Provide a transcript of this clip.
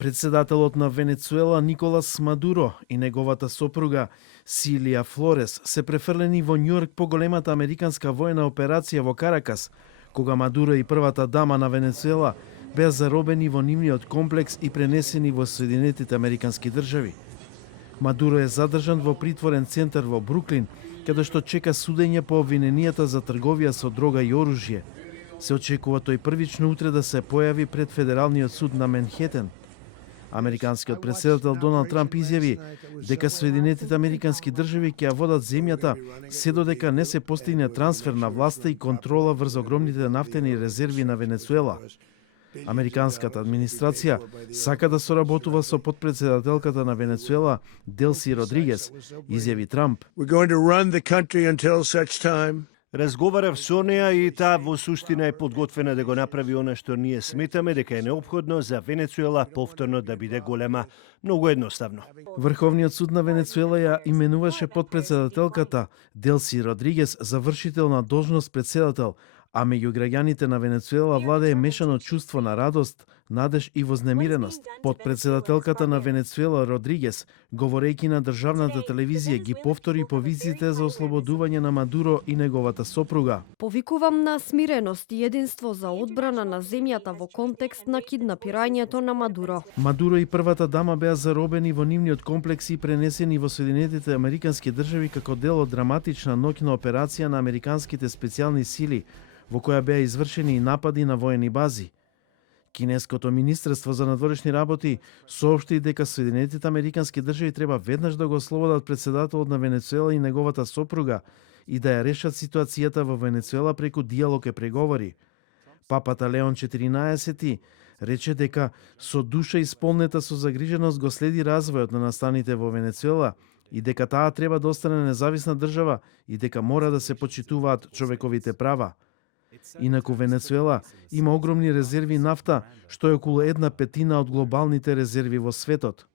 Председателот на Венецуела Николас Мадуро и неговата сопруга Силија Флорес се префрлени во Њујорк по големата американска воена операција во Каракас, кога Мадуро и првата дама на Венецуела беа заробени во нивниот комплекс и пренесени во Соединетите Американски држави. Мадуро е задржан во притворен центар во Бруклин, каде што чека судење по обвиненијата за трговија со дрога и оружје. Се очекува тој првично утре да се појави пред Федералниот суд на Менхетен. Американскиот претседател Доналд Трамп изјави дека Соединетите Американски држави ќе ја водат земјата се додека не се постигне трансфер на власта и контрола врз огромните нафтени резерви на Венецуела. Американската администрација сака да соработува со потпредседателката на Венецуела Делси Родригес, изјави Трамп. Разговарав со неа и таа во суштина е подготвена да го направи она што ние сметаме дека е неопходно за Венецуела повторно да биде голема. Многу едноставно. Врховниот суд на Венецуела ја именуваше потпредседателката Делси Родригес за вршител на должност председател, а меѓу граѓаните на Венецуела владее мешано чувство на радост, надеж и вознемиреност. Потпредседателката на Венецуела Родригес, говорејќи на државната телевизија, ги повтори повиците за ослободување на Мадуро и неговата сопруга. Повикувам на смиреност и единство за одбрана на земјата во контекст на киднапирањето на Мадуро. Мадуро и првата дама беа заробени во нивниот комплекс и пренесени во Соединетите Американски држави како дел од драматична ноќна операција на американските специјални сили, во која беа извршени и напади на воени бази. Кинеското министерство за надворешни работи соопшти дека Соединетите Американски држави треба веднаш да го ослободат председателот на Венецуела и неговата сопруга и да ја решат ситуацијата во Венецуела преку диалог и преговори. Папата Леон 14 рече дека со душа исполнета со загриженост го следи развојот на настаните во Венецуела и дека таа треба да остане независна држава и дека мора да се почитуваат човековите права. Инаку Венецуела има огромни резерви нафта, што е околу 1/5 од глобалните резерви во светот.